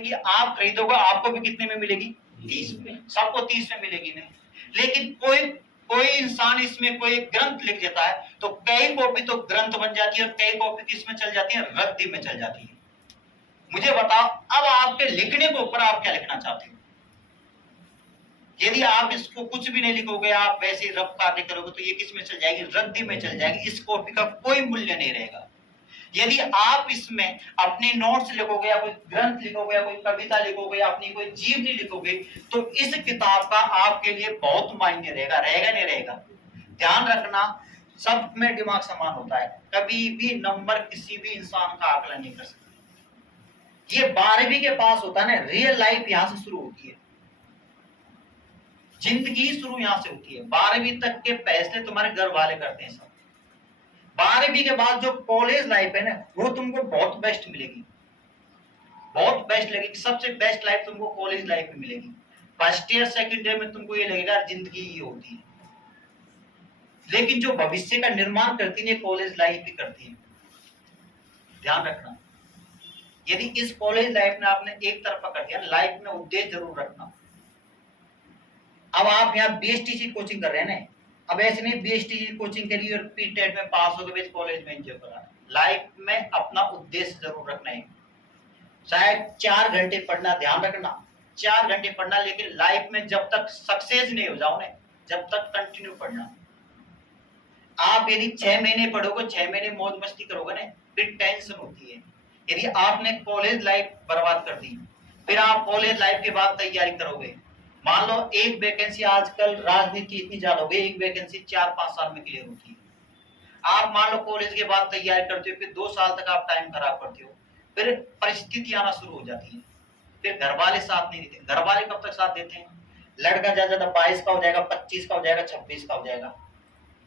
कि आप खरीदोगे आपको भी कितने में मिलेगी? 30 में। सबको 30 में मिलेगी नहीं। लेकिन कोई इंसान इसमें कोई ग्रंथ लिख देता है तो कई कॉपी तो ग्रंथ बन जाती है और कई कॉपी किसमें चल जाती है? रद्दी में चल जाती है। मुझे बताओ अब आपके लिखने के ऊपर आप क्या लिखना चाहते हो? यदि आप इसको कुछ भी नहीं लिखोगे, आप वैसे ही रफ कार्य करोगे तो ये किस में चल जाएगी? रद्दी में चल जाएगी। इस कॉपी का कोई मूल्य नहीं रहेगा। यदि आप इसमें अपने नोट्स लिखोगे या कोई ग्रंथ लिखोगे या कोई कविता लिखोगे या अपनी कोई जीवनी लिखोगे तो इस किताब का आपके लिए बहुत मायने रहेगा। रहेगा नहीं रहेगा? ध्यान रखना, सब में दिमाग समान होता है। कभी भी नंबर किसी भी इंसान का आकलन नहीं कर सकते। ये 12वीं के पास होता है ना, रियल लाइफ यहां से शुरू होती है। जिंदगी शुरू यहां से होती है। 12वीं तक के फैसले तुम्हारे घर वाले करते हैं सब। 12वीं के बाद जो कॉलेज लाइफ है ना, वो तुमको बहुत बेस्ट मिलेगी, बहुत बेस्ट लगेगी। सबसे बेस्ट लाइफ तुमको कॉलेज लाइफ में मिलेगी। फर्स्ट ईयर सेकंड ईयर में तुमको ये लगेगा जिंदगी ही होती है, लेकिन जो भविष्य का निर्माण करती है कॉलेज लाइफ ही करती है। ध्यान रखना, यदि इस कॉलेज लाइफ में आपने एक तरफा कर दिया, लाइफ में उद्देश्य जरूर रखना। अब आप यहाँ बीएसटीसी कोचिंग कर रहे हैं ना, अब ऐसे नहीं बीएसटीसी कोचिंग के लिए पीटेट में पास हो गए कॉलेज में एंजॉय करा। लाइफ में अपना उद्देश्य जरूर रखना है। शायद 4 घंटे पढ़ना, ध्यान रखना 4 घंटे पढ़ना, लेकिन लाइफ में जब तक सक्सेस नहीं हो जाओ ना, जब तक कंटिन्यू पढ़ना। आप यदि 6 महीने पढ़ोगे, 6 महीने मौज मस्ती करोगे ना, फिर टेंशन होती है। यदि आपने कॉलेज लाइफ बर्बाद कर दी, फिर आप कॉलेज लाइफ के बाद तैयारी करोगे। मान लो एक वैकेंसी, आजकल राजनीति इतनी ज्यादा हो गई, एक वैकेंसी 4-5 साल में क्लियर होती है। आप मान लो कॉलेज के बाद तैयारी करते हो, फिर 2 साल तक आप टाइम खराब करते हो, फिर परिस्थिति आना शुरू हो जाती है, फिर घर वाले साथ नहीं देते। घर वाले कब तक साथ देते हैं? लड़का ज्यादा 22 का हो जाएगा, 25 का हो जाएगा, 26 का हो जाएगा।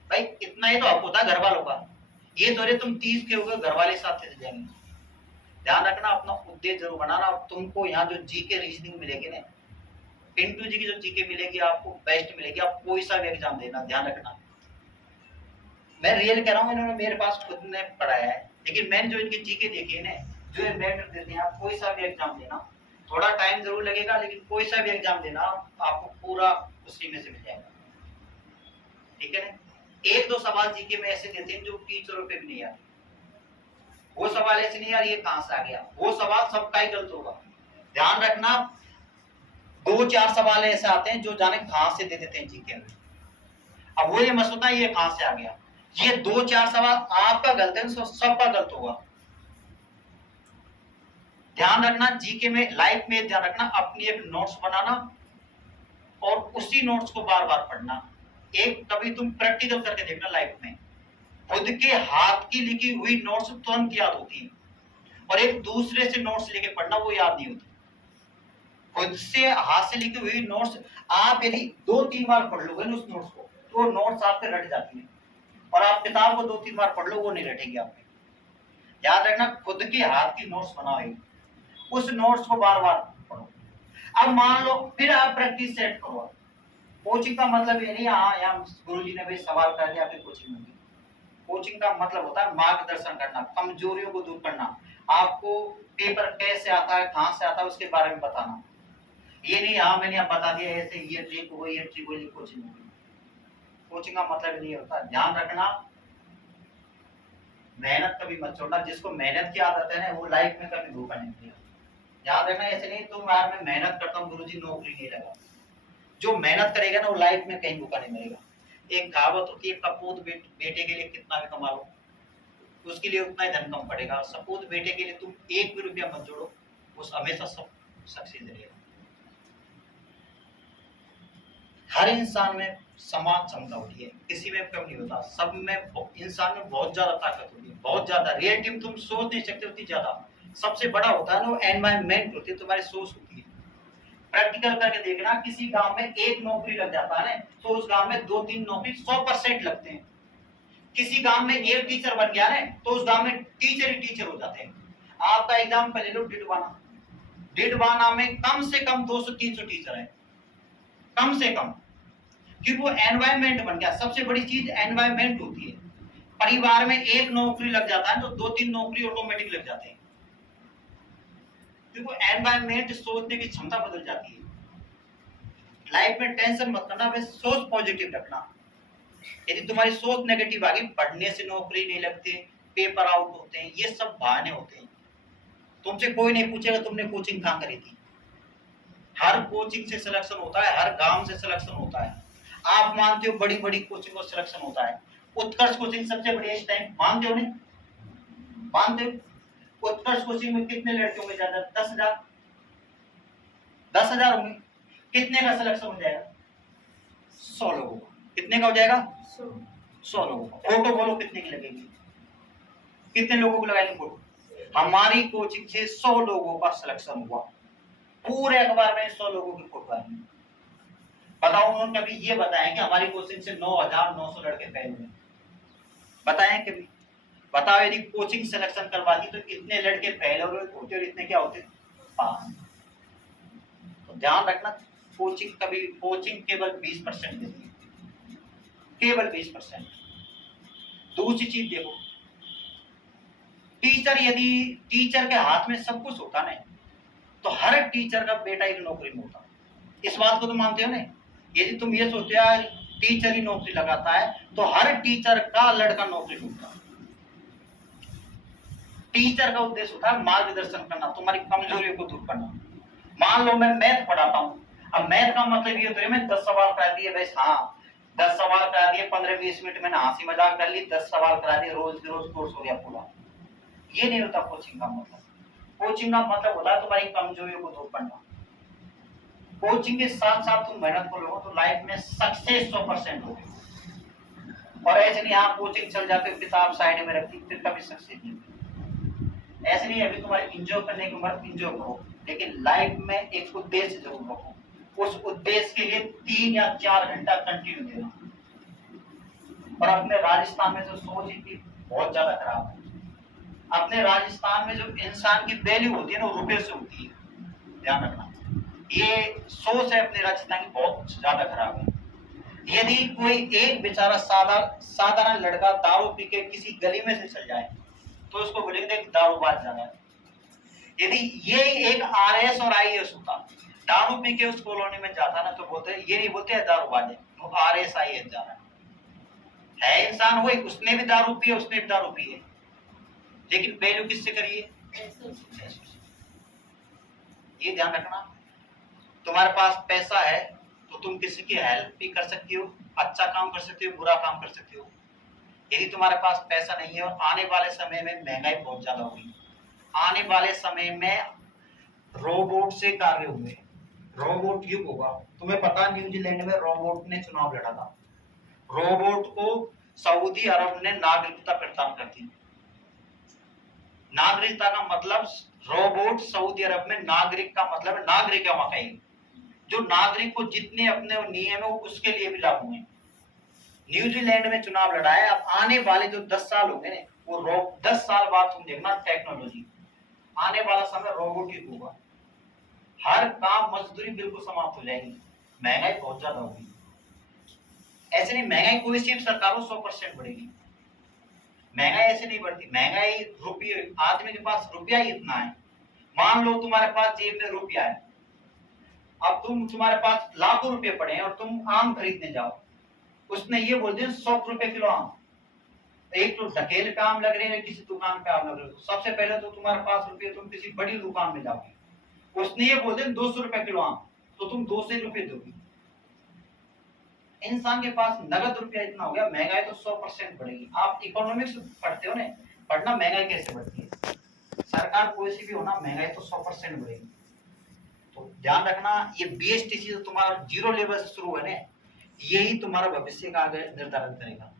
भाई इतना ही तो हक होता है घर वालों का। ये तो तुम 30 के हो गए, घर वाले साथ दे जाएंगे। ध्यान रखना, अपना उद्देश्य जरूर बनाना। तुमको यहाँ जो जीके रीजनिंग मिलेगी ना, पिंटू जी की जो जीके मिलेगी आपको बेस्ट मिलेगी। आप कोई सा भी एग्जाम देना, ध्यान रखना, मैं रियल कह रहा हूँ, इन्होंने मेरे पास खुद ने पढ़ाया है, लेकिन मैंने जो इनकी जीके देखी है ना, जो ये मैटर देते हैं, आप कोई सा भी एग्जाम देना, थोड़ा टाइम जरूर लगेगा, लेकिन कोई सा भी एग्जाम देना आपको पूरा उसी में से मिल जाएगा। ठीक है ना? 1-2 सवाल जीके में ऐसे देते हैं जो टीचरों पे भी नहीं आते। वो सवाल ऐसे नहीं यार ये कहां से आ गया, वो सवाल सबका ही गलत होगा। ध्यान रखना, 2-4 सवाल ऐसे आते हैं जो जाने कहां से दे देते हैं जीके में। अब वो ये मत सोचना ये कहां से आ गया, ये 2-4 सवाल आपका गलत है, सबका गलत होगा। ध्यान रखना, जीके में लाइफ में ध्यान रखना, अपनी एक नोट्स बनाना और उसी नोट्स को बार बार पढ़ना। एक कभी तुम प्रैक्टिकल करके देखना, लाइफ में खुद के हाथ की लिखी हुई नोट्स तुरंत याद होती है, और एक दूसरे से नोट्स लेके पढ़ना वो याद नहीं होती। खुद से हाथ से लिखी हुई नोट्स आप यदि 2-3 बार पढ़ लोगे ना उस नोट्स को, तो नोट्स आपके रट जाती है, और आप किताब को 2-3 बार पढ़ लो वो नहीं रटेगी आपके। याद रखना, खुद के हाथ की नोट्स बनाओ, उस नोट्स को बार बार पढ़ो। अब मान लो फिर आप प्रैक्टिस सेट करो। कोचिंग का मतलब ये नहीं हाँ यहाँ गुरुजी ने भी सवाल कर दिया फिर कोचिंग होगी। कोचिंग का मतलब होता है मार्गदर्शन करना, कमजोरियों को दूर करना, आपको पेपर कैसे आता है, कहां से आता है, उसके बारे में बताना। ये नहीं हाँ मैंने आप बता दिया ऐसे ये ट्रिक हो गई, ये ट्रिक हो गई, कोचिंग होगी। कोचिंग का मतलब नहीं होता। ध्यान रखना, मेहनत कभी मत छोड़ना। जिसको मेहनत की आदत है ना वो लाइफ में कभी धोखा नहीं देगा। याद रखना, ऐसे नहीं तुम यार मैं मेहनत करता हूँ गुरुजी नौकरी नहीं लगा। जो मेहनत करेगा ना वो लाइफ में कहीं धोखा नहीं मिलेगा। एक कहावत होती है, कपूत बेटे के लिए कितना भी कमा लो उसके लिए उतना ही धन कम पड़ेगा। सपूत बेटे के लिए तुम 1 भी रुपया मत जोड़ो, वो हमेशा सब सक्सेस रहेगा। हर इंसान में समान क्षमता होती है, किसी में कम नहीं होता। सब में इंसान में बहुत ज्यादा ताकत होती है, बहुत ज्यादा। रियल टीम तुम सोच नहीं सकते उतनी ज्यादा। सबसे बड़ा होता है ना वो एनवायरमेंट होती है, तुम्हारी सोच होती है। प्रैक्टिकल करके देखना, किसी गांव में 1 नौकरी लग जाता है ना तो उस गांव में 2-3 नौकरी 100% लगते हैं। किसी गांव में 1 टीचर बन गया ना तो उस गांव में टीचर ही टीचर हो जाते हैं। आपका एग्जाम्पल ले लो डिडवाना। डिडवाना में कम से कम 200-300 टीचर है, कम से कम, क्योंकि वो एनवायरमेंट बन गया। सबसे बड़ी चीज एनवायरमेंट होती है। परिवार में 1 नौकरी लग जाता है तो 2-3 नौकरी ऑटोमेटिक लग जाते हैं। देखो एनवायरमेंट सोचने की क्षमता बदल जाती है। लाइफ में टेंशन मत करना, बस सोच पॉजिटिव रखना। यदि तुम्हारी सोच नेगेटिव आ गई, पढ़ने से नौकरी नहीं लगती, पेपर आउट होते हैं, ये सब बहाने होते हैं। तुमसे कोई नहीं पूछेगा तुमने कोचिंग कहाँ करी थी। हर कोचिंग से सिलेक्शन होता है, हर गांव से सिलेक्शन होता है। आप मानते हो बड़ी बड़ी कोचिंग में सिलेक्शन होता है, उत्कर्ष कोचिंग सबसे बढ़िया इस टाइम, मानते हो नहीं? मानते हो? उत्कर्ष कोचिंग में कितने लड़के होंगे? ज्यादा 10,000, 10,000 होंगे। कितने का सिलेक्शन हो जाएगा? 100 लोगों का। कितने का हो जाएगा? 100 लोगों का। फोटो बोलो कितने की लगेगी? कितने लोगों को लगाएंगे फोटो? हमारी कोचिंग से 100 लोगों का सिलेक्शन हुआ, पूरे अखबार में 100 लोगों की फोटो आई। बताओ उन्होंने कभी ये बताया कि हमारी कोचिंग से 9,900 लड़के फेल हुए? बताएं कभी? बताओ यदि कोचिंग सिलेक्शन करवा दी तो इतने लड़के फेल होते और इतने क्या होते? पास। तो ध्यान रखना, कोचिंग केवल 20% देती है, केवल 20%। दूसरी चीज देखो, यदि टीचर के हाथ में सब कुछ होता नहीं तो हर टीचर का बेटा एक नौकरी में होता। इस बात को तो मानते हो ना? यदि तुम ये सोचते यार टीचर ही नौकरी लगाता है तो हर टीचर का लड़का नौकरी ढूंढता। टीचर का उद्देश्य होता है मार्गदर्शन करना, तुम्हारी कमजोरियों को दूर करना। मान लो मैं मैथ पढ़ाता हूँ, अब मैथ का मतलब ये होता है मैं 10 सवाल करा दिए, बस हाँ 10 सवाल करा दिए, 15-20 मिनट मैंने हंसी मजाक कर ली, 10 सवाल करा दिए, रोज कोर्स हो गया पूरा। ये नहीं होता कोचिंग का मतलब। कोचिंग का मतलब होता है तुम्हारी कमजोरियों को दूर करना। कोचिंग के साथ साथ तुम मेहनत करो तो लाइफ में सक्सेस 100% होगी। और ऐसे नहीं हाँ कोचिंग चल जाते किताब साइड में रखती फिर कभी सक्सेस नहीं होगी। ऐसे नहीं, अभी तुम्हारी इंजॉय करने की उम्र, इंजॉय करो, लेकिन लाइफ में एक उद्देश्य जरूर रखो। उस उद्देश्य के लिए 3 या 4 घंटा कंटिन्यू देना। और अपने राजस्थान में जो सोच इतनी बहुत ज्यादा खराब है। अपने राजस्थान में जो इंसान की वैल्यू होती है ना वो रुपये से होती है, ध्यान रखना। ये सोच है अपने राजस्थान की बहुत ज्यादा खराब है। यदि कोई एक बेचारा साधारण लड़का दारू पी के किसी गली में से चल जाए तो उसको बोलेंगे दारूबाज जा रहा है। यदि ये एक आरएस और आईएएस होता, दारू पी के उस कॉलोनी में जाता ना तो बोलते ये नहीं बोलते है दारूबाज है, वो आरएस आईएएस जा रहा है इंसान हुई, उसने भी दारू पी, उसने भी दारू पी है, लेकिन वैल्यू किससे करिए? ये ध्यान रखना। तुम्हारे पास पैसा है तो तुम किसी की हेल्प भी कर सकती हो, अच्छा काम कर सकती हो, बुरा काम कर सकती हो। यदि तुम्हारे पास पैसा नहीं है और आने वाले समय में महंगाई बहुत ज्यादा होगी, आने वाले समय में रोबोट से कार्य होंगे, रोबोट युग होगा। तुम्हें पता न्यूजीलैंड में रोबोट ने चुनाव लड़ा था, रोबोट को सऊदी अरब ने नागरिकता प्रदान कर दी। नागरिकता का मतलब रोबोट सऊदी अरब में नागरिक का मतलब है नागरिक है वहां, जो नागरिक को जितने अपने नियम है उसके लिए भी लागू है। न्यूजीलैंड में चुनाव लड़ा है। अब आने वाले जो 10 साल होंगे ना वो 10 साल बाद तुम देखना टेक्नोलॉजी, आने वाला समय रोबोटिक होगा। हर काम मजदूरी बिल्कुल समाप्त हो जाएगी, महंगाई बहुत ज्यादा होगी। ऐसे नहीं महंगाई कोई सिर्फ सरकारों 100% बढ़ेगी, महंगाई ऐसे नहीं बढ़ती। महंगाई रुपये, आदमी के पास रुपया ही इतना है। मान लो तुम्हारे पास जेब में रुपया है, अब तुम्हारे पास लाखों रुपए पड़े हैं और तुम आम खरीदने जाओ, उसने ये बोल दिया 100 रुपए किलो आम। एक तो ढकेल पे आम लग रहे हैं, किसी दुकान पे आम लग रहे हो, सबसे पहले तो तुम्हारे पास रुपये, तुम किसी बड़ी दुकान में जाओगे, उसने ये बोल दिया 200 रुपए किलो आम, तो तुम 200 रुपये दोगे। इंसान के पास नगद रुपया इतना हो गया, महंगाई तो 100% बढ़ेगी। आप इकोनॉमिक्स पढ़ते हो ना, पढ़ना महंगाई कैसे बढ़ती है। सरकार कोई सी भी होना, महंगाई तो 100% बढ़ेगी। तो ध्यान रखना, ये बीएसटीसी जो तुम्हारा 0 लेवल से शुरू है ना, यही तुम्हारा भविष्य का आगे निर्धारण करेगा।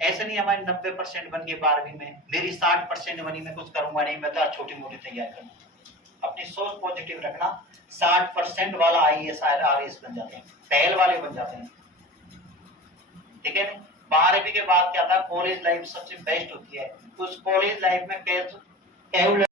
ऐसे नहीं हमारी 90% बन गए 12वीं में, मेरी 60% बनी, मैं कुछ करूंगा नहीं, मैं तो छोटी मोटी तैयारी करूंगा। अपनी सोच पॉजिटिव रखना, 60% वाला आईएएस आरएएस बन जाते हैं, पहल वाले बन जाते हैं, ठीक है ना। 12वीं के बाद क्या था, कॉलेज लाइफ सबसे बेस्ट होती है। उस कॉलेज लाइफ में